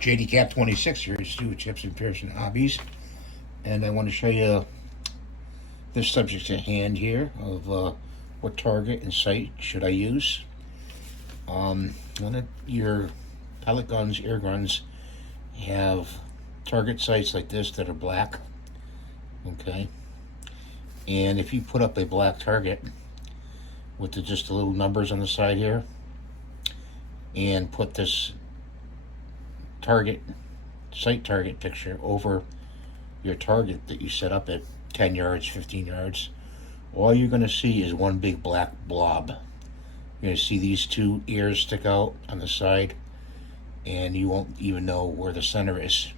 JD Cap 26 here, Stu Chips and Pearson Hobbies, and I want to show you this subject at hand here of what target and sight should I use. One of your pellet guns, air guns, have target sights like this that are black, okay? And if you put up a black target with just the little numbers on the side here, and put this sight target picture over your target that you set up at 10 yards, 15 yards, all you're going to see is one big black blob. You're going to see these two ears stick out on the side, and you won't even know where the center is.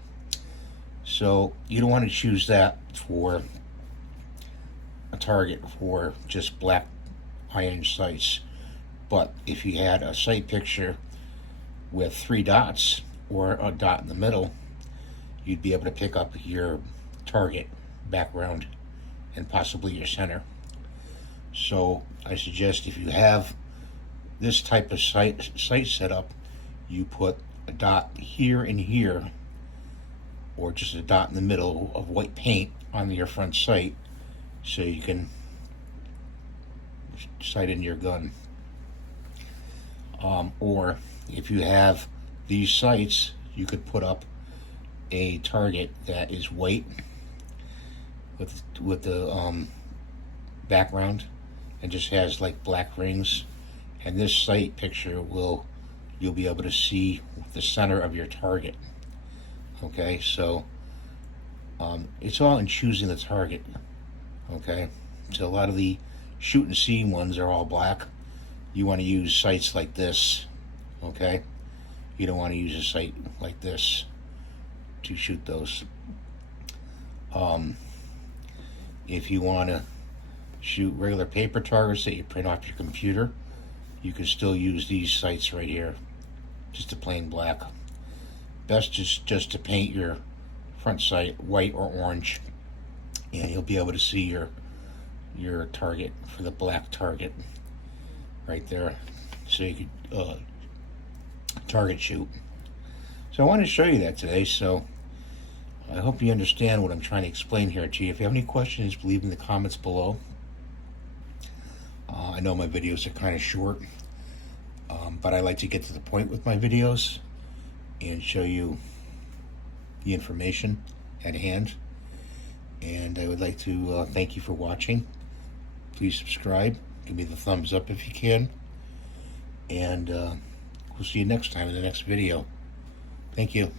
So you don't want to choose that for a target for just black iron sights. But if you had a sight picture with 3 dots or a dot in the middle, you'd be able to pick up your target background and possibly your center. So I suggest if you have this type of sight set up, you put a dot here and here, or just a dot in the middle of white paint on your front sight, so you can sight in your gun. Or if you have these sights, you could put up a target that is white with the background and just has like black rings, and this sight picture you'll be able to see the center of your target. Okay, so it's all in choosing the target. Okay, so a lot of the shoot and see ones are all black. You want to use sights like this. Okay, you don't want to use a sight like this to shoot those. If you want to shoot regular paper targets that you print off your computer, you can still use these sights right here, just a plain black. Best is just to paint your front sight white or orange, and you'll be able to see your target for the black target right there, so you could target shoot. So I wanted to show you that today, so I hope you understand what I'm trying to explain here to you. If you have any questions, leave in the comments below. I know my videos are kind of short, but I like to get to the point with my videos and show you the information at hand. And I would like to thank you for watching. Please subscribe, give me the thumbs up if you can, and we'll see you next time in the next video. Thank you.